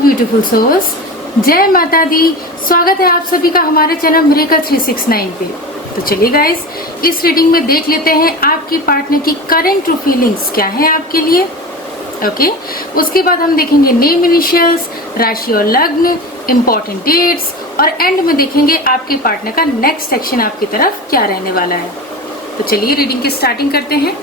Beautiful souls, जय माता दी। स्वागत है आप सभी का हमारे चैनल मिरेकल 369 पे। तो चलिए गाइस, इस रीडिंग में देख लेते हैं आपकी पार्टनर की करंट ट्रू फीलिंग्स क्या है आपके लिए। ओके, उसके बाद हम देखेंगे नेम इनिशियल्स, राशि और लग्न, इम्पोर्टेंट डेट्स और एंड में देखेंगे आपके पार्टनर का नेक्स्ट सेक्शन आपकी तरफ क्या रहने वाला है। तो चलिए रीडिंग की स्टार्टिंग करते हैं।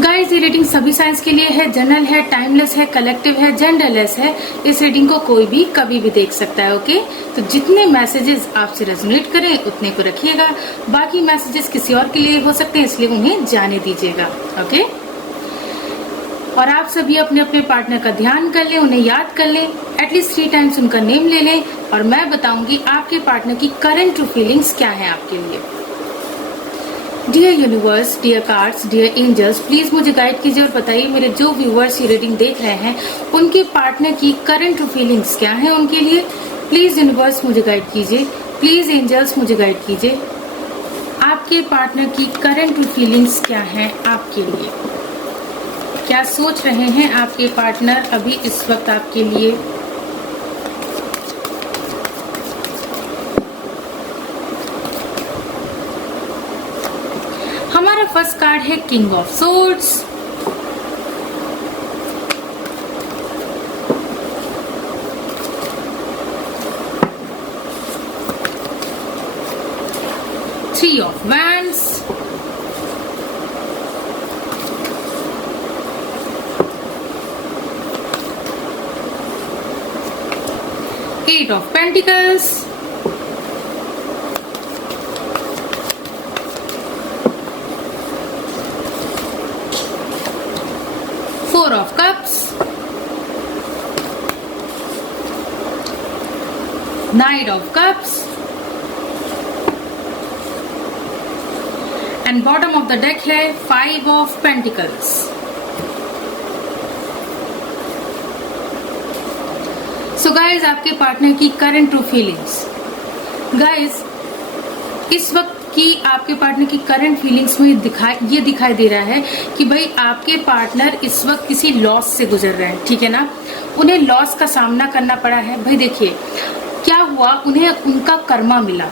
गाइस, ये रीडिंग सभी साइंस के लिए है, जनरल है, टाइमलेस है, कलेक्टिव है, जेंडरलेस है। इस रीडिंग को कोई भी कभी भी देख सकता है। ओके, तो जितने मैसेजेस आपसे रेजोनेट करें उतने को रखिएगा, बाकी मैसेजेस किसी और के लिए हो सकते हैं, इसलिए उन्हें जाने दीजिएगा। ओके, और आप सभी अपने अपने पार्टनर का ध्यान कर लें, उन्हें याद कर लें, एटलीस्ट 3 टाइम्स उनका नेम ले लें और मैं बताऊंगी आपके पार्टनर की करंट ट्रू फीलिंग्स क्या है आपके लिए। Dear universe, dear cards, dear angels, please मुझे गाइड कीजिए और बताइए मेरे जो व्यूअर्स ये रीडिंग देख रहे हैं उनके पार्टनर की करंट ट्रू फीलिंग्स क्या है उनके लिए। प्लीज यूनिवर्स मुझे गाइड कीजिए, प्लीज एंजल्स मुझे गाइड कीजिए, आपके पार्टनर की करंट ट्रू फीलिंग्स क्या है आपके लिए। क्या सोच रहे हैं आपके पार्टनर अभी इस वक्त आपके लिए। हमारा फर्स्ट कार्ड है king of swords, three of wands, eight of pentacles, four of cups, knight of cups and bottom of the deck है five of pentacles. So guys, आपके पार्टनर की करंट ट्रू फीलिंग्स। गाइज, इस वक्त कि आपके partner की current feelings में ये दिखाई दे रहा है कि भाई आपके पार्टनर इस वक्त किसी लॉस से गुजर रहे हैं, ठीक है ना। उन्हें लॉस का सामना करना पड़ा है। भाई देखिए क्या हुआ, उन्हें उनका कर्मा मिला,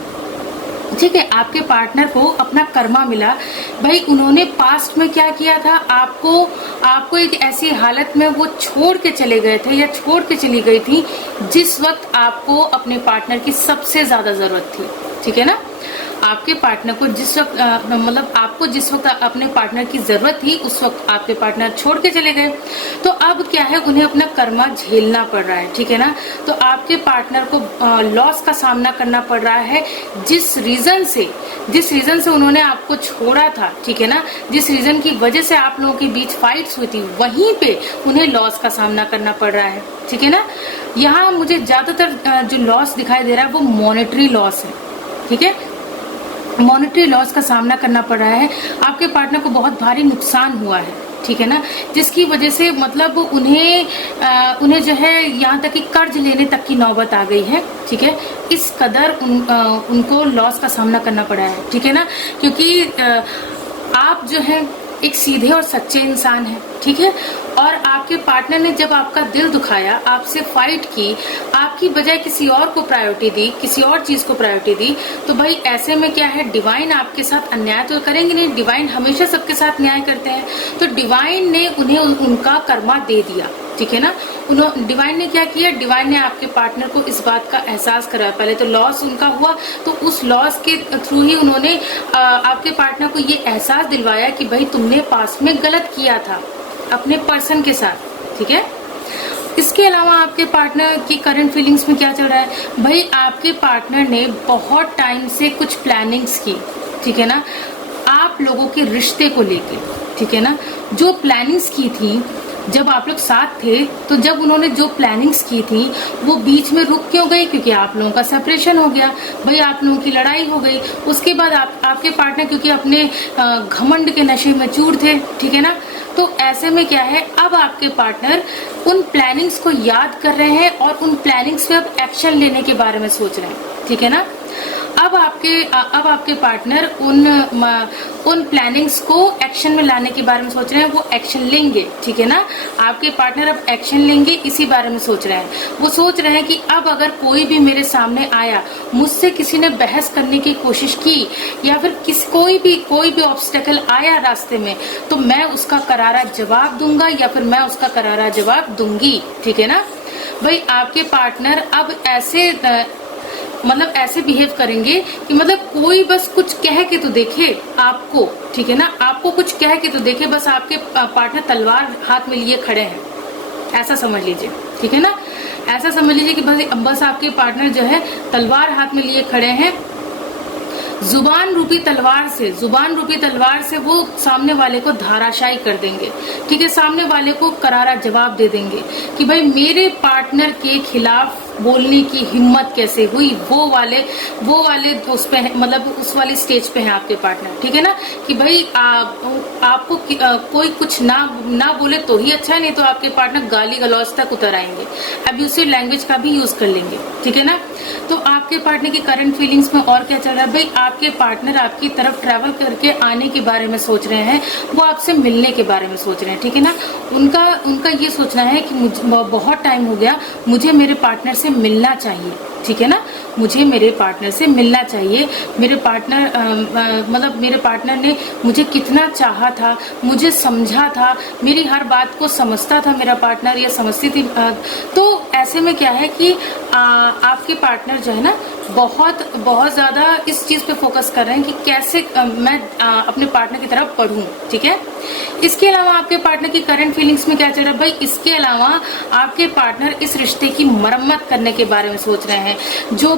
ठीक है। आपके पार्टनर को अपना कर्मा मिला। भाई उन्होंने पास्ट में क्या किया था, आपको एक ऐसी हालत में वो छोड़ के चले गए थे या छोड़ के चली गई थी जिस वक्त आपको अपने पार्टनर की सबसे ज्यादा जरूरत थी, ठीक है ना। आपके पार्टनर को जिस वक्त मतलब आपको जिस वक्त अपने पार्टनर की जरूरत थी उस वक्त आपके पार्टनर छोड़ के चले गए। तो अब क्या है, उन्हें अपना कर्मा झेलना पड़ रहा है, ठीक है ना। तो आपके पार्टनर को लॉस का सामना करना पड़ रहा है जिस रीजन से उन्होंने आपको छोड़ा था, ठीक है ना। जिस रीजन की वजह से आप लोगों के बीच फाइट्स हुई थी, वहीं पे उन्हें लॉस का सामना करना पड़ रहा है, ठीक है ना। यहाँ मुझे ज्यादातर जो लॉस दिखाई दे रहा है वो मॉनेटरी लॉस है, ठीक है। मॉनेटरी लॉस का सामना करना पड़ रहा है। आपके पार्टनर को बहुत भारी नुकसान हुआ है, ठीक है ना, जिसकी वजह से मतलब उन्हें जो है यहाँ तक कि कर्ज लेने तक की नौबत आ गई है, ठीक है। इस कदर उनको लॉस का सामना करना पड़ा है, ठीक है ना। क्योंकि आप जो है एक सीधे और सच्चे इंसान हैं, ठीक है। और आपके पार्टनर ने जब आपका दिल दुखाया, आपसे फाइट की, आपकी बजाय किसी और को प्रायोरिटी दी, किसी और चीज को प्रायोरिटी दी, तो भाई ऐसे में क्या है, डिवाइन आपके साथ अन्याय तो करेंगे नहीं। डिवाइन हमेशा सबके साथ न्याय करते हैं। तो डिवाइन ने उन्हें उनका कर्मा दे दिया, ठीक है ना। डिवाइन ने क्या किया, डिवाइन ने आपके पार्टनर को इस बात का एहसास कराया। पहले तो लॉस उनका हुआ, तो उस लॉस के थ्रू ही उन्होंने आपके पार्टनर को ये एहसास दिलवाया कि भाई तुमने पास्ट में गलत किया था अपने पर्सन के साथ, ठीक है। इसके अलावा आपके पार्टनर की करंट फीलिंग्स में क्या चल रहा है, भाई आपके पार्टनर ने बहुत टाइम से कुछ प्लानिंग्स की, ठीक है ना, आप लोगों के रिश्ते को लेके, ठीक है ना। जो प्लानिंग्स की थी जब आप लोग साथ थे, तो जब उन्होंने जो प्लानिंग्स की थी वो बीच में रुक क्यों गई, क्योंकि आप लोगों का सेपरेशन हो गया, भाई आप लोगों की लड़ाई हो गई। उसके बाद आपके पार्टनर क्योंकि अपने घमंड के नशे में चूर थे, ठीक है ना। तो ऐसे में क्या है, अब आपके पार्टनर उन प्लानिंग्स को याद कर रहे हैं और उन प्लानिंग्स पे अब एक्शन लेने के बारे में सोच रहे हैं, ठीक है ना। अब आपके पार्टनर उन प्लानिंग्स को एक्शन में लाने के बारे में सोच रहे हैं, वो एक्शन लेंगे, ठीक है ना। आपके पार्टनर अब एक्शन लेंगे, इसी बारे में सोच रहे हैं। वो सोच रहे हैं कि अब अगर कोई भी मेरे सामने आया, मुझसे किसी ने बहस करने की कोशिश की, या फिर कोई भी ऑब्स्टेकल आया रास्ते में, तो मैं उसका करारा जवाब दूंगा, या फिर मैं उसका करारा जवाब दूंगी, ठीक है ना। भाई आपके पार्टनर अब ऐसे बिहेव करेंगे कि मतलब कोई बस कुछ कह के तो देखे आपको, ठीक है ना। आपको कुछ कह के तो देखे, बस आपके पार्टनर तलवार हाथ में लिए खड़े हैं, ऐसा समझ लीजिए, ठीक है ना। ऐसा समझ लीजिए कि बस आपके पार्टनर जो है तलवार हाथ में लिए खड़े हैं। जुबान रूपी तलवार से वो सामने वाले को धाराशायी कर देंगे, ठीक है। सामने वाले को करारा जवाब दे देंगे कि भाई मेरे पार्टनर के खिलाफ बोलने की हिम्मत कैसे हुई। वो वाले उस पे मतलब उस वाली स्टेज पे है आपके पार्टनर, ठीक है ना, कि भाई आपको कोई कुछ ना बोले तो ही अच्छा है, नहीं तो आपके पार्टनर गाली गलौज तक उतर आएंगे, अब्यूसिव लैंग्वेज का भी यूज कर लेंगे, ठीक है ना। तो आपके पार्टनर की करंट फीलिंग्स में और क्या चल रहा है भाई, आपके पार्टनर आपकी तरफ ट्रैवल करके आने के बारे में सोच रहे हैं, वो आपसे मिलने के बारे में सोच रहे हैं, ठीक है ना। उनका ये सोचना है कि बहुत टाइम हो गया, मुझे मेरे पार्टनर से मिलना चाहिए, ठीक है ना। मुझे मेरे पार्टनर से मिलना चाहिए। मेरे पार्टनर ने मुझे कितना चाहा था, मुझे समझा था, मेरी हर बात को समझता था मेरा पार्टनर, या समझती थी। तो ऐसे में क्या है कि आपके पार्टनर जो है ना बहुत ज्यादा इस चीज पे फोकस कर रहे हैं कि कैसे मैं अपने पार्टनर की तरफ बढ़ूं, ठीक है। इसके अलावा आपके पार्टनर की करंट फीलिंग्स में क्या चल रहा है भाई, इसके अलावा आपके पार्टनर इस रिश्ते की मरम्मत करने के बारे में सोच रहे हैं। जो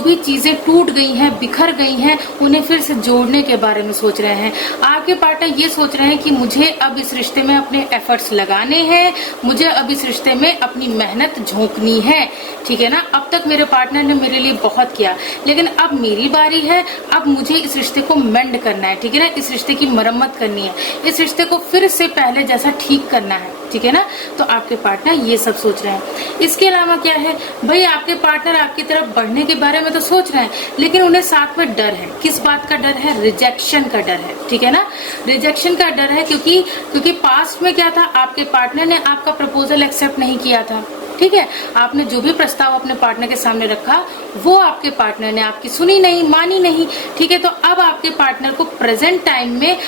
भी चीजें टूट गई हैं, बिखर गई हैं, उन्हें फिर से जोड़ने के बारे में सोच रहे हैं। आपके पार्टनर ये सोच रहे हैं कि मुझे अब इस रिश्ते में अपने एफर्ट्स लगाने हैं, मुझे अब इस रिश्ते में अपनी मेहनत झोंकनी है, ठीक है ना। अब तक मेरे पार्टनर ने मेरे लिए बहुत किया, लेकिन अब मेरी बारी है, अब मुझे इस रिश्ते को मेंड करना है, ठीक है ना। इस रिश्ते की मरम्मत करनी है, इस रिश्ते को फिर से पहले जैसा ठीक करना है, ठीक है ना। तो आपके पार्टनर ये सब सोच रहे हैं। इसके अलावा क्या है भाई, आपके पार्टनर आपकी तरफ बढ़ने के बारे में तो सोच रहे हैं, लेकिन उन्हें साथ में डर है। किस बात का डर है? रिजेक्शन का डर है, ठीक है ना। रिजेक्शन का डर है क्योंकि पास्ट में क्या था, आपके पार्टनर ने आपका प्रपोजल एक्सेप्ट नहीं किया था, ठीक है। आपने जो भी प्रस्ताव अपने पार्टनर के सामने रखा, वो आपके पार्टनर ने आपकी सुनी नहीं, मानी नहीं, ठीक है। तो अब आपके पार्टनर को प्रेजेंट टाइम में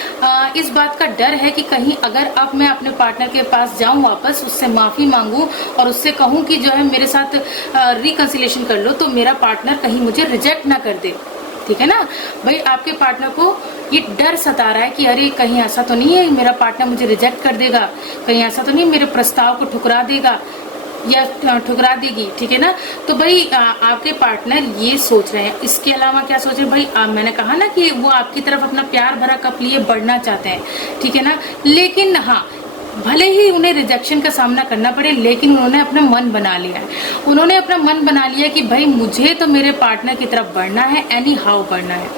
इस बात का डर है कि कहीं अगर अब मैं अपने पार्टनर के पास जाऊं, वापस उससे माफी मांगूं और उससे कहूं कि जो है मेरे साथ रिकंसिलेशन कर लो, तो मेरा पार्टनर कहीं मुझे रिजेक्ट ना कर दे, ठीक है ना। भाई आपके पार्टनर को ये डर सता रहा है कि अरे कहीं ऐसा तो नहीं है मेरा पार्टनर मुझे रिजेक्ट कर देगा, कहीं ऐसा तो नहीं मेरे प्रस्ताव को ठुकरा देगा या ठुकरा देगी, ठीक है ना। तो भाई आपके पार्टनर ये सोच रहे हैं। इसके अलावा क्या सोच रहे हैं भाई, मैंने कहा ना कि वो आपकी तरफ अपना प्यार भरा कप लिए बढ़ना चाहते हैं, ठीक है ना। लेकिन हाँ, भले ही उन्हें रिजेक्शन का सामना करना पड़े, लेकिन उन्होंने अपना मन बना लिया है। उन्होंने अपना मन बना लिया कि भाई मुझे तो मेरे पार्टनर की तरफ बढ़ना है, एनी हाउ बढ़ना है,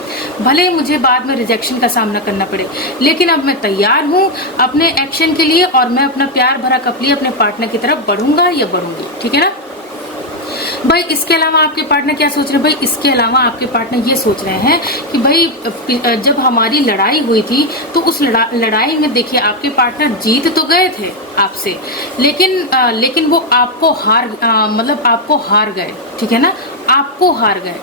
भले ही मुझे बाद में रिजेक्शन का सामना करना पड़े, लेकिन अब मैं तैयार हूँ अपने एक्शन के लिए, और मैं अपना प्यार भरा कप लिए अपने पार्टनर की तरफ बढ़ूंगा या बढ़ूंगी, ठीक है ना। भाई इसके अलावा आपके पार्टनर क्या सोच रहे हैं भाई, इसके अलावा आपके पार्टनर ये सोच रहे हैं कि भाई जब हमारी लड़ाई हुई थी, तो उस लड़ाई में देखिए आपके पार्टनर जीत तो गए थे आपसे, लेकिन वो आपको हार गए, ठीक है ना। आपको हार गए।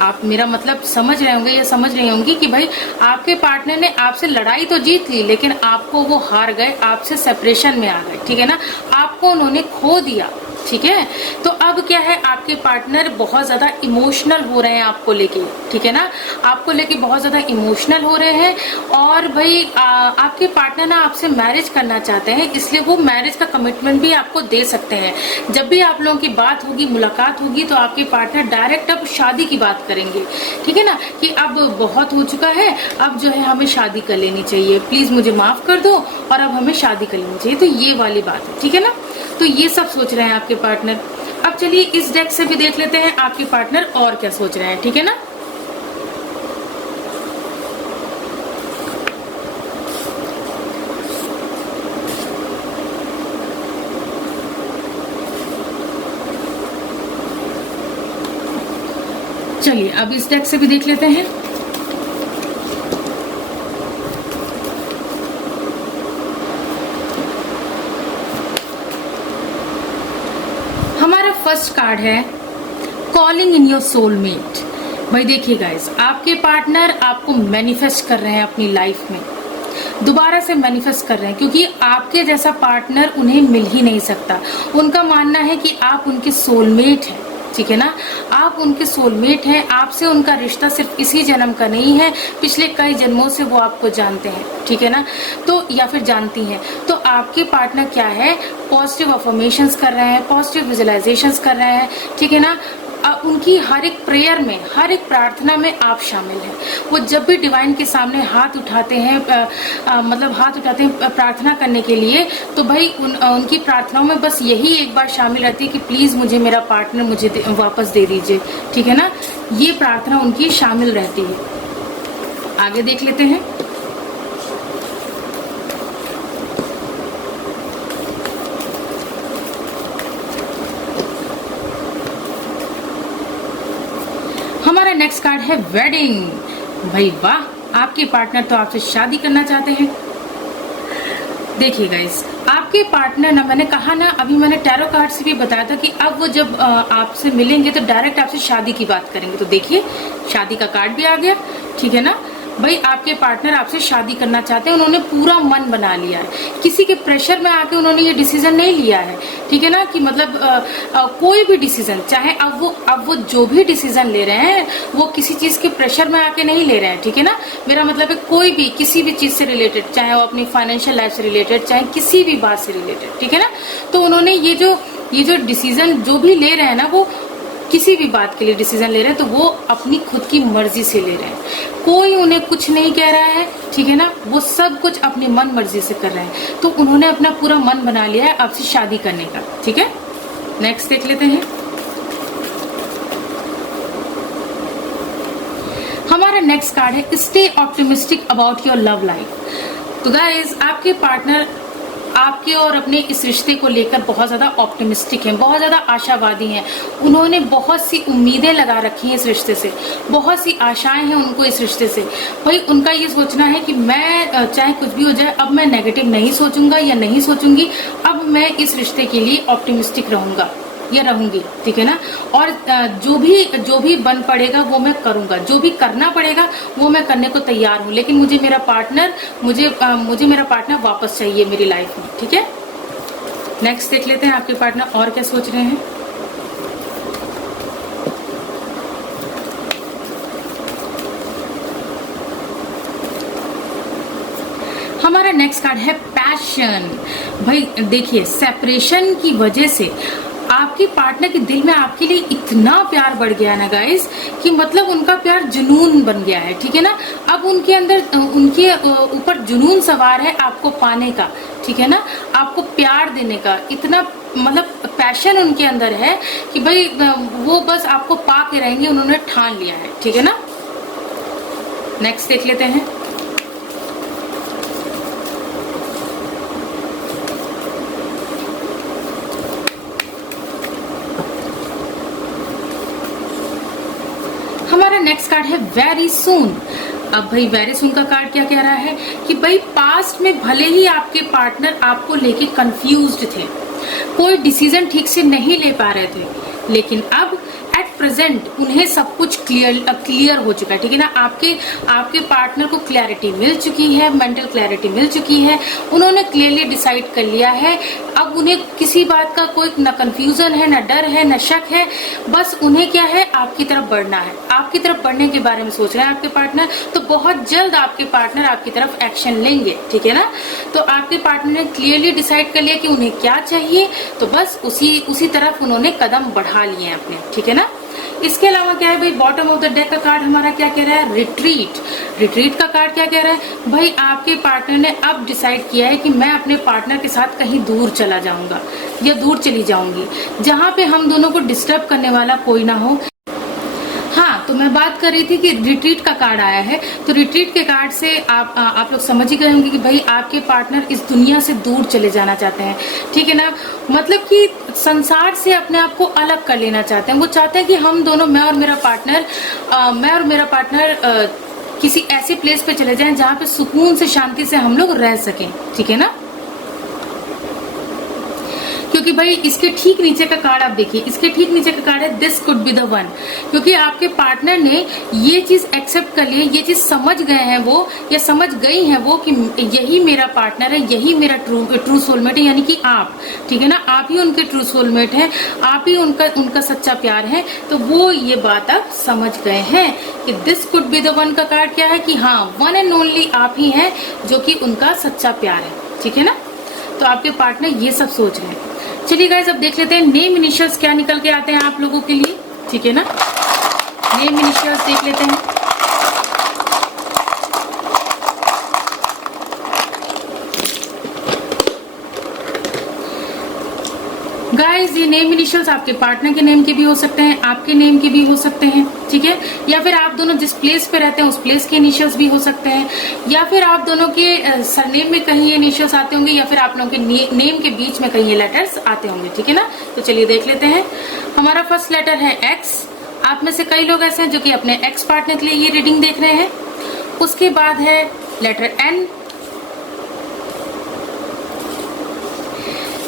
आप मेरा मतलब समझ रहे होंगे या समझ रही होंगी कि भाई आपके पार्टनर ने आपसे लड़ाई तो जीत ली, लेकिन आपको वो हार गए, आपसे सेपरेशन में आ गए, ठीक है ना। आपको उन्होंने खो दिया, ठीक है। तो अब क्या है, आपके पार्टनर बहुत ज्यादा इमोशनल हो रहे हैं आपको लेके, ठीक है ना। आपको लेके बहुत ज्यादा इमोशनल हो रहे हैं, और भाई आपके पार्टनर ना आपसे मैरिज करना चाहते हैं, इसलिए वो मैरिज का कमिटमेंट भी आपको दे सकते हैं। जब भी आप लोगों की बात होगी, मुलाकात होगी, तो आपके पार्टनर डायरेक्ट अब शादी की बात करेंगे, ठीक है ना, कि अब बहुत हो चुका है, अब जो है हमें शादी कर लेनी चाहिए, प्लीज मुझे माफ कर दो, और अब हमें शादी कर लेनी चाहिए। तो ये वाली बात है, ठीक है ना। तो ये सब सोच रहे हैं आपके पार्टनर। अब चलिए इस डेक से भी देख लेते हैं आपके पार्टनर और क्या सोच रहे हैं, ठीक है ना। चलिए अब इस डेक से भी देख लेते हैं। हमारा फर्स्ट कार्ड है कॉलिंग इन योर सोलमेट। भाई देखिए गाइस, आपके पार्टनर आपको मैनिफेस्ट कर रहे हैं अपनी लाइफ में, दोबारा से मैनिफेस्ट कर रहे हैं, क्योंकि आपके जैसा पार्टनर उन्हें मिल ही नहीं सकता। उनका मानना है कि आप उनके सोलमेट हैं, ठीक है ना, आप उनके सोलमेट हैं। आपसे उनका रिश्ता सिर्फ इसी जन्म का नहीं है, पिछले कई जन्मों से वो आपको जानते हैं, ठीक है ना, तो या फिर जानती हैं। तो आपके पार्टनर क्या है, पॉजिटिव अफर्मेशंस कर रहे हैं, पॉजिटिव विजुअलाइजेशंस कर रहे हैं, ठीक है ना। उनकी हर एक प्रेयर में, हर एक प्रार्थना में आप शामिल हैं। वो जब भी डिवाइन के सामने हाथ उठाते हैं, मतलब हाथ उठाते हैं प्रार्थना करने के लिए, तो भाई उनकी प्रार्थनाओं में बस यही एक बार शामिल रहती है कि प्लीज मुझे मेरा पार्टनर मुझे वापस दे दीजिए, ठीक है ना। ये प्रार्थना उनकी शामिल रहती है। आगे देख लेते हैं। हमारा नेक्स्ट कार्ड है वेडिंग। भाई वाह, आपके पार्टनर तो आपसे शादी करना चाहते हैं। देखिए गाइस, आपके पार्टनर ना, मैंने कहा ना, अभी मैंने टैरो कार्ड से भी बताया था कि अब वो जब आपसे मिलेंगे तो डायरेक्ट आपसे शादी की बात करेंगे। तो देखिए शादी का कार्ड भी आ गया, ठीक है ना। भाई आपके पार्टनर आपसे शादी करना चाहते हैं, उन्होंने पूरा मन बना लिया है, किसी के प्रेशर में आके उन्होंने ये डिसीजन नहीं लिया है, ठीक है ना, कि मतलब कोई भी डिसीजन, चाहे अब वो जो भी डिसीजन ले रहे हैं वो किसी चीज के प्रेशर में आके नहीं ले रहे हैं, ठीक है ना। मेरा मतलब है कोई भी किसी भी चीज से रिलेटेड, चाहे वो अपनी फाइनेंशियल लाइफ से रिलेटेड, चाहे किसी भी बात से रिलेटेड, ठीक है ना। तो उन्होंने ये जो डिसीजन जो भी ले रहे हैं ना, वो किसी भी बात के लिए डिसीजन ले रहे हैं तो वो अपनी खुद की मर्जी से ले रहे हैं, कोई उन्हें कुछ नहीं कह रहा है, ठीक है ना। वो सब कुछ अपनी मन मर्जी से कर रहे हैं। तो उन्होंने अपना पूरा मन बना लिया है आपसे शादी करने का, ठीक है। नेक्स्ट देख लेते हैं। हमारा नेक्स्ट कार्ड है stay optimistic about your love life. तो गाइज, आपके पार्टनर आपके और अपने इस रिश्ते को लेकर बहुत ज्यादा ऑप्टिमिस्टिक हैं, बहुत ज्यादा आशावादी हैं। उन्होंने बहुत सी उम्मीदें लगा रखी हैं इस रिश्ते से, बहुत सी आशाएं हैं उनको इस रिश्ते से। भाई उनका ये सोचना है कि मैं चाहे कुछ भी हो जाए, अब मैं नेगेटिव नहीं सोचूंगा या नहीं सोचूंगी, अब मैं इस रिश्ते के लिए ऑप्टिमिस्टिक रहूंगा या रहूंगी, ठीक है ना। और जो भी बन पड़ेगा वो मैं करूंगा, जो भी करना पड़ेगा वो मैं करने को तैयार हूँ, लेकिन मुझे मेरा पार्टनर वापस चाहिए मेरी लाइफ में, ठीक है। नेक्स्ट देख लेते हैं आपके पार्टनर और क्या सोच रहे हैं। हमारा नेक्स्ट कार्ड है पैशन। भाई देखिए, सेपरेशन की वजह से आपके पार्टनर के दिल में आपके लिए इतना प्यार बढ़ गया है ना गाइस, कि मतलब उनका प्यार जुनून बन गया है, ठीक है ना। अब उनके अंदर, उनके ऊपर जुनून सवार है आपको पाने का, ठीक है ना, आपको प्यार देने का। इतना मतलब पैशन उनके अंदर है कि भाई वो बस आपको पा के रहेंगे, उन्होंने ठान लिया है, ठीक है ना। नेक्स्ट देख लेते हैं। हमारा नेक्स्ट कार्ड है वेरी सून। अब भाई वेरी सून का कार्ड क्या कह रहा है कि भाई पास्ट में भले ही आपके पार्टनर आपको लेके कंफ्यूज्ड थे, कोई डिसीजन ठीक से नहीं ले पा रहे थे, लेकिन अब एट प्रेजेंट उन्हें सब कुछ क्लियर हो चुका है, ठीक है ना। आपके पार्टनर को क्लैरिटी मिल चुकी है, मेंटल क्लैरिटी मिल चुकी है, उन्होंने क्लियरली डिसाइड कर लिया है। अब उन्हें किसी बात का कोई न कंफ्यूजन है, न डर है, न शक है, बस उन्हें क्या है, आपकी तरफ बढ़ना है, आपकी तरफ बढ़ने के बारे में सोच रहे हैं आपके पार्टनर। तो बहुत जल्द आपके पार्टनर आपकी तरफ एक्शन लेंगे, ठीक है ना। तो आपके पार्टनर ने क्लियरली डिसाइड कर लिया कि उन्हें क्या चाहिए, तो बस उसी तरफ उन्होंने कदम बढ़ा लिए हैं अपने, ठीक है ना। इसके अलावा क्या है भाई, बॉटम ऑफ द डेक का कार्ड हमारा क्या कह रहा है, रिट्रीट का कार्ड क्या कह रहा है, भाई आपके पार्टनर ने अब डिसाइड किया है कि मैं अपने पार्टनर के साथ कहीं दूर चला जाऊंगा या दूर चली जाऊंगी, जहां पे हम दोनों को डिस्टर्ब करने वाला कोई ना हो। हाँ, तो मैं बात कर रही थी कि रिट्रीट का कार्ड आया है, तो रिट्रीट के कार्ड से आप लोग समझ ही गए होंगे कि भाई आपके पार्टनर इस दुनिया से दूर चले जाना चाहते हैं, ठीक है ना। मतलब कि संसार से अपने आप को अलग कर लेना चाहते हैं। वो चाहते हैं कि हम दोनों, मैं और मेरा पार्टनर किसी ऐसे प्लेस पे चले जाएं जहां पे सुकून से, शांति से हम लोग रह सकें, ठीक है ना। क्योंकि भाई इसके ठीक नीचे का कार्ड आप देखिए, इसके ठीक नीचे का कार्ड है this could be the one. क्योंकि आपके पार्टनर ने ये चीज एक्सेप्ट कर ली, ये चीज समझ गए हैं वो, या समझ गई हैं वो कि यही मेरा पार्टनर है, यही मेरा ट्रू सोलमेट है, यानी कि आप, ठीक है ना। आप ही उनके ट्रू सोलमेट हैं, आप ही उनका सच्चा प्यार है। तो वो ये बात आप समझ गए हैं कि this could be the one का कार्ड क्या है कि हाँ, वन एंड ओनली आप ही हैं जो कि उनका सच्चा प्यार है, ठीक है ना। तो आपके पार्टनर ये सब सोच रहे हैं। चलिए गाइस, अब देख लेते हैं नेम इनिशियल्स क्या निकल के आते हैं आप लोगों के लिए, ठीक है ना। नेम इनिशियल्स देख लेते हैं। गाइस, ये नेम इनिशियल्स आपके पार्टनर के नेम के भी हो सकते हैं, आपके नेम के भी हो सकते हैं, ठीक है। या फिर आप दोनों जिस प्लेस पे रहते हैं उस प्लेस के इनिशियल्स भी हो सकते हैं, या फिर आप दोनों के सरनेम में कहीं ये इनिशियल्स आते होंगे, या फिर आप लोगों के नेम के बीच में कहीं ये लेटर्स आते होंगे, ठीक है ना। तो चलिए देख लेते हैं। हमारा फर्स्ट लेटर है एक्स। आप में से कई लोग ऐसे हैं जो कि अपने एक्स पार्टनर के लिए ये रीडिंग देख रहे हैं। उसके बाद है लेटर एन।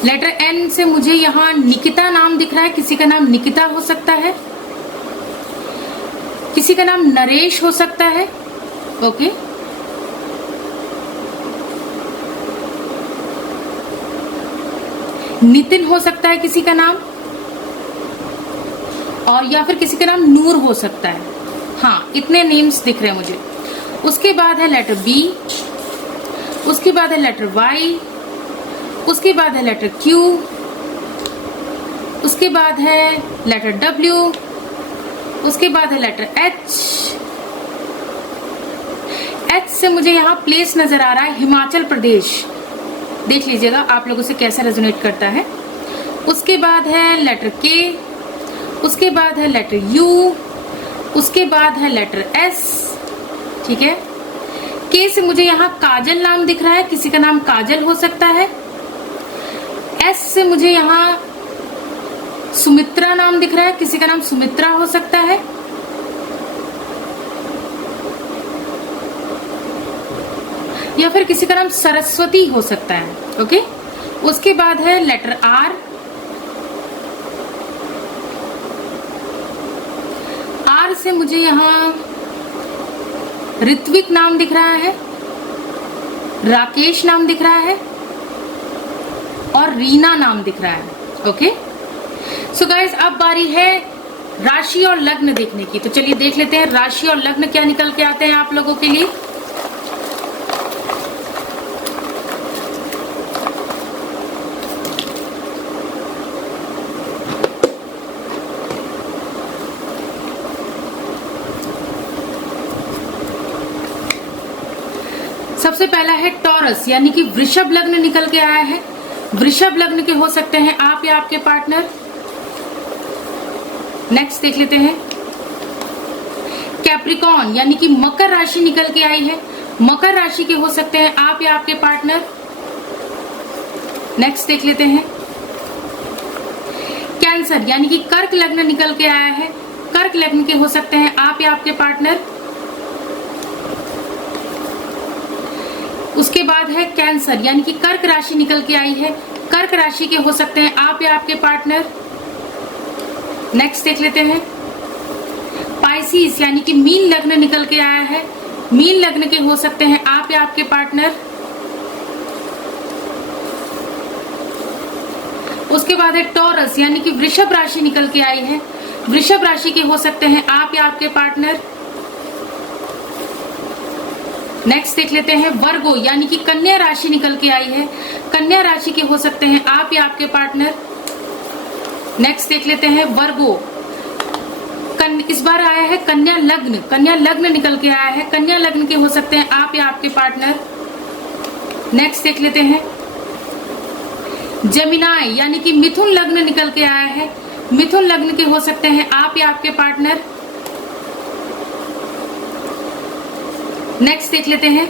लेटर एन से मुझे यहाँ निकिता नाम दिख रहा है, किसी का नाम निकिता हो सकता है, किसी का नाम नरेश हो सकता है, ओके। नितिन हो सकता है किसी का नाम, और या फिर किसी का नाम नूर हो सकता है। हाँ, इतने नेम्स दिख रहे हैं मुझे। उसके बाद है लेटर बी, उसके बाद है लेटर वाई, उसके बाद है लेटर क्यू, उसके बाद है लेटर डब्ल्यू, उसके बाद है लेटर एच। एच से मुझे यहाँ प्लेस नजर आ रहा है हिमाचल प्रदेश, देख लीजिएगा आप लोगों से कैसा रेजोनेट करता है। उसके बाद है लेटर के, उसके बाद है लेटर यू, उसके बाद है लेटर एस, ठीक है। के से मुझे यहाँ काजल नाम दिख रहा है, किसी का नाम काजल हो सकता है। एस से मुझे यहाँ सुमित्रा नाम दिख रहा है, किसी का नाम सुमित्रा हो सकता है। या फिर किसी का नाम सरस्वती हो सकता है, ओके। उसके बाद है लेटर आर। आर से मुझे यहाँ ऋत्विक नाम दिख रहा है, राकेश नाम दिख रहा है, और रीना नाम दिख रहा है, ओके। सो गाइस, अब बारी है राशि और लग्न देखने की। तो चलिए देख लेते हैं राशि और लग्न क्या निकल के आते हैं आप लोगों के लिए। सबसे पहला है टॉरस, यानी कि वृषभ लग्न निकल के आया है। वृषभ लग्न के हो सकते हैं आप या आपके पार्टनर। नेक्स्ट देख लेते हैं कैप्रिकॉन, यानी कि मकर राशि निकल के आई है। मकर राशि के हो सकते हैं आप या आपके पार्टनर। नेक्स्ट देख लेते हैं कैंसर, यानी कि कर्क लग्न निकल के आया है। कर्क लग्न के हो सकते हैं आप या आपके पार्टनर। उसके बाद है कैंसर, यानी कि कर्क राशि निकल के आई है। कर्क राशि के हो सकते हैं आप या आपके पार्टनर। नेक्स्ट देख लेते हैं पाइसिस, यानी कि मीन लग्न निकल के आया है। मीन लग्न के हो सकते हैं आप या आपके पार्टनर। उसके बाद है टॉरस, यानी कि वृषभ राशि निकल के आई है। वृषभ राशि के हो सकते हैं आप या आपके पार्टनर। नेक्स्ट देख लेते हैं वर्गो, यानी कि कन्या राशि निकल के आई है। कन्या राशि के हो सकते हैं आप या आपके पार्टनर। नेक्स्ट देख लेते हैं वर्गो, इस बार आया है कन्या लग्न। कन्या लग्न निकल के आया है। कन्या लग्न के हो सकते हैं आप या आपके पार्टनर। नेक्स्ट देख लेते हैं जेमिनाई, यानी कि मिथुन लग्न निकल के आया है। मिथुन लग्न के हो सकते हैं आप या आपके पार्टनर। नेक्स्ट देख लेते हैं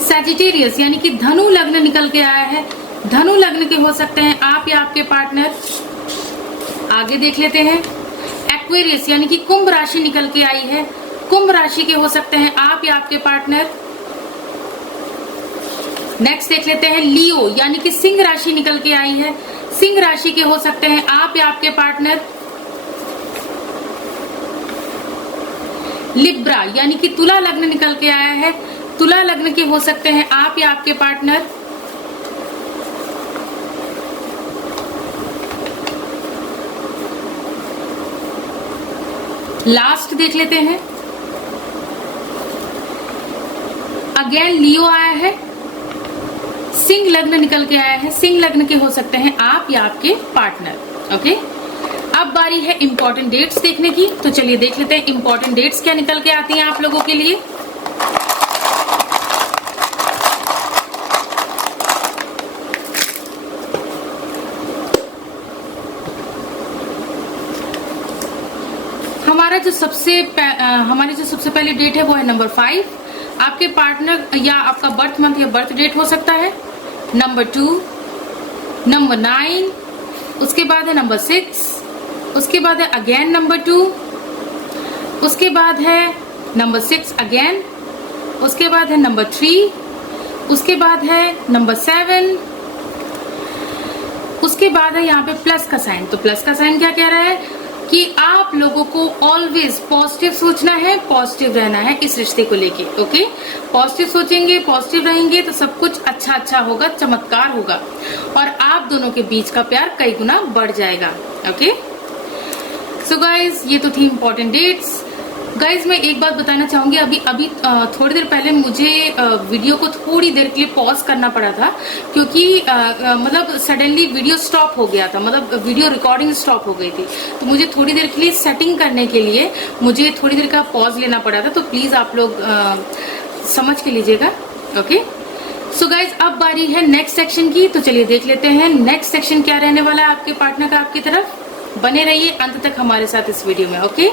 सैजिटेरियस यानी कि धनु लग्न निकल के आया है। धनु लग्न के हो सकते हैं आप या आपके पार्टनर। आगे देख लेते हैं एक्वेरियस यानी कि कुंभ राशि निकल के आई है। कुंभ राशि के हो सकते हैं आप या आपके पार्टनर। नेक्स्ट देख लेते हैं लियो यानी कि सिंह राशि निकल के आई है। सिंह राशि के हो सकते हैं आप या आपके पार्टनर। लिब्रा यानी कि तुला लग्न निकल के आया है। तुला लग्न के हो सकते हैं आप या आपके पार्टनर। लास्ट देख लेते हैं अगेन लियो आया है। सिंह लग्न निकल के आया है। सिंह लग्न के हो सकते हैं आप या आपके पार्टनर। ओके, अब बारी है इंपॉर्टेंट डेट्स देखने की, तो चलिए देख लेते हैं इंपॉर्टेंट डेट्स क्या निकल के आती हैं आप लोगों के लिए। हमारी जो सबसे पहली डेट है वो है नंबर 5। आपके पार्टनर या आपका बर्थ मंथ या बर्थ डेट हो सकता है। नंबर 2, नंबर 9, उसके बाद है नंबर 6, उसके बाद है अगेन नंबर 2, उसके बाद है नंबर 6 अगेन, उसके बाद है नंबर 3, उसके बाद है नंबर 7, उसके बाद है यहाँ पे प्लस का साइन। तो प्लस का साइन क्या कह रहा है कि आप लोगों को ऑलवेज पॉजिटिव सोचना है, पॉजिटिव रहना है इस रिश्ते को लेके। ओके, पॉजिटिव सोचेंगे, पॉजिटिव रहेंगे तो सब कुछ अच्छा होगा, चमत्कार होगा और आप दोनों के बीच का प्यार कई गुना बढ़ जाएगा। ओके, सो गाइज ये तो थी इंपॉर्टेंट डेट्स। गाइज मैं एक बात बताना चाहूंगी, अभी थोड़ी देर पहले मुझे वीडियो को थोड़ी देर के लिए पॉज करना पड़ा था क्योंकि मतलब सडनली वीडियो स्टॉप हो गया था, मतलब वीडियो रिकॉर्डिंग स्टॉप हो गई थी। तो मुझे थोड़ी देर के लिए सेटिंग करने के लिए मुझे थोड़ी देर का पॉज लेना पड़ा था, तो प्लीज आप लोग समझ के लीजिएगा। ओके, सो गाइज अब बारी है नेक्स्ट सेक्शन की, तो चलिए देख लेते हैं नेक्स्ट सेक्शन क्या रहने वाला है आपके पार्टनर का आपकी तरफ। बने रहिए अंत तक हमारे साथ इस वीडियो में। ओके,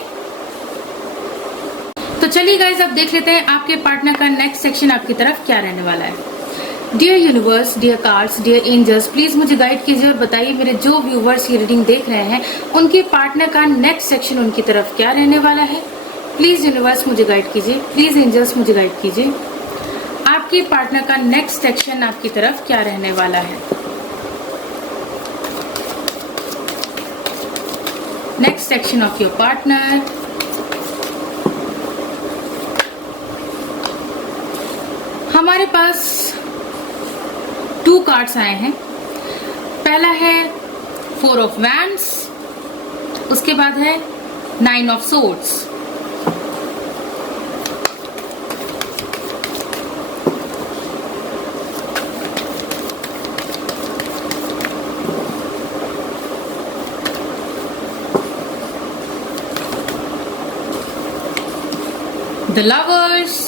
तो चलिए गाइज अब देख लेते हैं आपके पार्टनर का नेक्स्ट सेक्शन आपकी तरफ क्या रहने वाला है। Dear universe, dear cards, dear angels, please मुझे गाइड कीजिए और बताइए मेरे जो व्यूवर्स ये रीडिंग देख रहे हैं उनके पार्टनर का नेक्स्ट सेक्शन उनकी तरफ क्या रहने वाला है। प्लीज यूनिवर्स मुझे गाइड कीजिए, प्लीज एंजल्स मुझे गाइड कीजिए, आपके पार्टनर का नेक्स्ट सेक्शन आपकी तरफ क्या रहने वाला है। Next section of your partner. हमारे पास 2 कार्ड्स आए हैं। पहला है 4 ऑफ वैंड्स, उसके बाद है 9 of swords. The lovers,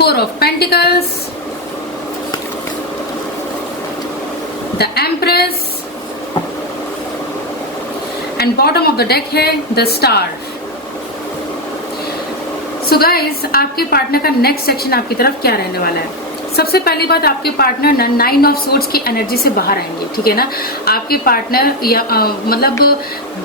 Four of Pentacles, the Empress, and bottom of the deck है the Star. So guys, आपके पार्टनर का नेक्स्ट सेक्शन आपकी तरफ क्या रहने वाला है। सबसे पहली बात, आपके पार्टनर ना 9 ऑफ सोर्ड्स की एनर्जी से बाहर आएंगे, ठीक है ना। आपके पार्टनर या मतलब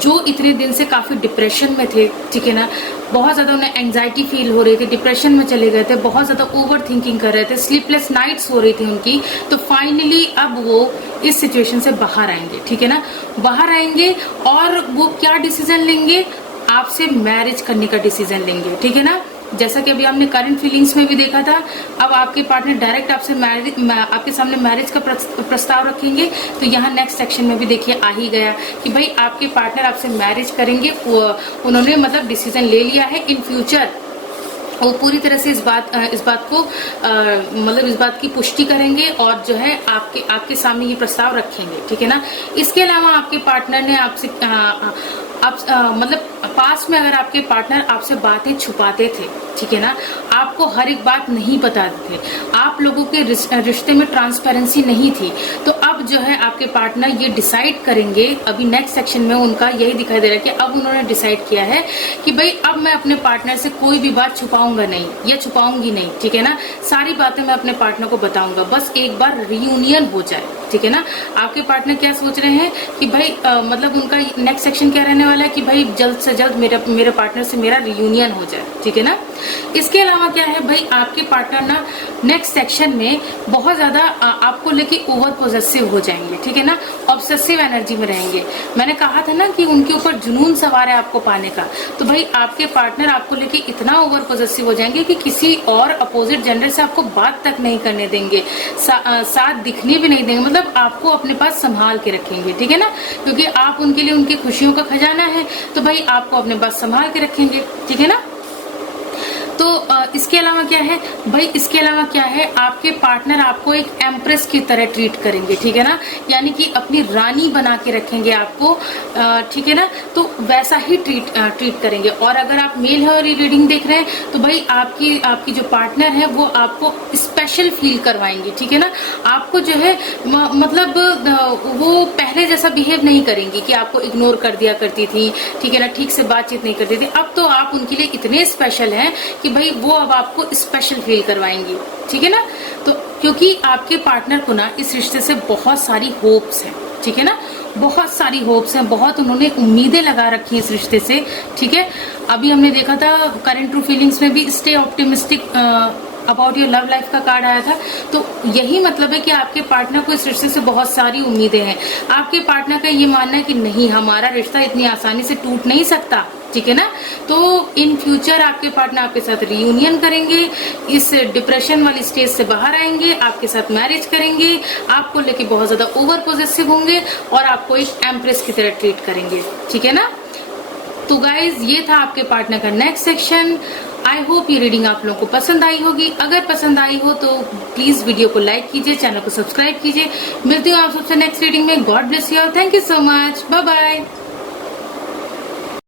जो इतने दिन से काफी डिप्रेशन में थे, ठीक है ना, बहुत ज्यादा उन्हें एंजाइटी फील हो रही थी, डिप्रेशन में चले गए थे, बहुत ज्यादा ओवर थिंकिंग कर रहे थे, स्लीपलेस नाइट्स हो रही थी उनकी, तो फाइनली अब वो इस सिचुएशन से बाहर आएंगे, ठीक है ना। बाहर आएंगे और वो क्या डिसीजन लेंगे, आपसे मैरिज करने का डिसीजन लेंगे, ठीक है ना। जैसा कि अभी हमने करंट फीलिंग्स में भी देखा था, अब आपके पार्टनर डायरेक्ट आपके सामने मैरिज का प्रस्ताव रखेंगे। तो यहाँ नेक्स्ट सेक्शन में भी देखिए आ ही गया कि भाई आपके पार्टनर आपसे मैरिज करेंगे, उन्होंने मतलब डिसीजन ले लिया है। इन फ्यूचर वो पूरी तरह से इस बात को मतलब इस बात की पुष्टि करेंगे और जो है आपके सामने ये प्रस्ताव रखेंगे, ठीक है ना। इसके अलावा आपके पार्टनर ने आपसे आप मतलब पास में अगर आपके पार्टनर आपसे बातें छुपाते थे, ठीक है ना, आपको हर एक बात नहीं बताते थे, आप लोगों के रिश्ते में ट्रांसपेरेंसी नहीं थी, तो अब जो है आपके पार्टनर ये डिसाइड करेंगे, अभी नेक्स्ट सेक्शन में उनका यही दिखाई दे रहा है कि अब उन्होंने डिसाइड किया है कि भाई अब मैं अपने पार्टनर से कोई भी बात छुपाऊंगा नहीं या छुपाऊंगी नहीं, ठीक है ना, सारी बातें मैं अपने पार्टनर को बताऊंगा, बस एक बार रियूनियन हो जाए, ठीक है ना। आपके पार्टनर क्या सोच रहे हैं कि भाई मतलब उनका नेक्स्ट सेक्शन क्या रहने वाला है कि भाई जल्द से जल्द मेरे पार्टनर से मेरा रियूनियन हो जाए, ठीक है ना। इसके अलावा क्या है भाई, आपके पार्टनर ना नेक्स्ट सेक्शन में बहुत ज्यादा आपको लेके ओवर पॉजेसिव हो जाएंगे, ठीक है ना, ऑब्सेसिव एनर्जी में रहेंगे। मैंने कहा था ना कि उनके ऊपर जुनून सवार है आपको पाने का, तो भाई आपके पार्टनर आपको लेके इतना ओवर पॉजेसिव हो जाएंगे कि किसी और अपोजिट जेंडर से आपको बात तक नहीं करने देंगे, साथ दिखने भी नहीं देंगे, मतलब आपको अपने पास संभाल के रखेंगे, ठीक है ना, क्योंकि आप उनके लिए उनकी खुशियों का खजाना है, तो भाई आपको अपने पास संभाल के रखेंगे, ठीक है ना। तो इसके अलावा क्या है भाई, इसके अलावा क्या है, आपके पार्टनर आपको एक एम्प्रेस की तरह ट्रीट करेंगे, ठीक है ना, यानी कि अपनी रानी बना के रखेंगे आपको, ठीक है ना, तो वैसा ही ट्रीट करेंगे। और अगर आप मेल है और रीडिंग देख रहे हैं तो भाई आपकी जो पार्टनर है वो आपको स्पेशल फील करवाएंगे, ठीक है ना, आपको जो है मतलब वो पहले जैसा बिहेव नहीं करेंगी कि आपको इग्नोर कर दिया करती थी, ठीक है ना, ठीक से बातचीत नहीं करती थी, अब तो आप उनके लिए इतने स्पेशल हैं कि भाई वो अब आपको स्पेशल फील करवाएंगी, ठीक है ना। तो क्योंकि आपके पार्टनर को ना इस रिश्ते से बहुत सारी होप्स हैं, ठीक है ना, बहुत सारी होप्स हैं, बहुत उन्होंने उम्मीदें लगा रखी है इस रिश्ते से, ठीक है। अभी हमने देखा था करंट ट्रू फीलिंग्स में भी stay optimistic about your love life का कार्ड आया था, तो यही मतलब है कि आपके पार्टनर को इस रिश्ते से बहुत सारी उम्मीदें हैं। आपके पार्टनर का ये मानना है कि नहीं, हमारा रिश्ता इतनी आसानी से टूट नहीं सकता, ठीक है ना, तो इन फ्यूचर आपके पार्टनर आपके साथ रियूनियन करेंगे, इस डिप्रेशन वाली स्टेज से बाहर आएंगे, आपके साथ मैरिज करेंगे, आपको लेके बहुत ज्यादा ओवर पॉजेसिव होंगे और आपको एक एम्प्रेस की तरह ट्रीट करेंगे, ठीक है ना। तो गाइज ये था आपके पार्टनर का नेक्स्ट सेक्शन। आई होप ये रीडिंग आप लोगों को पसंद आई होगी, अगर पसंद आई हो तो प्लीज वीडियो को लाइक कीजिए, चैनल को सब्सक्राइब कीजिए। मिलती हूँ आप सबसे नेक्स्ट रीडिंग में। God bless you, thank you so much, bye bye.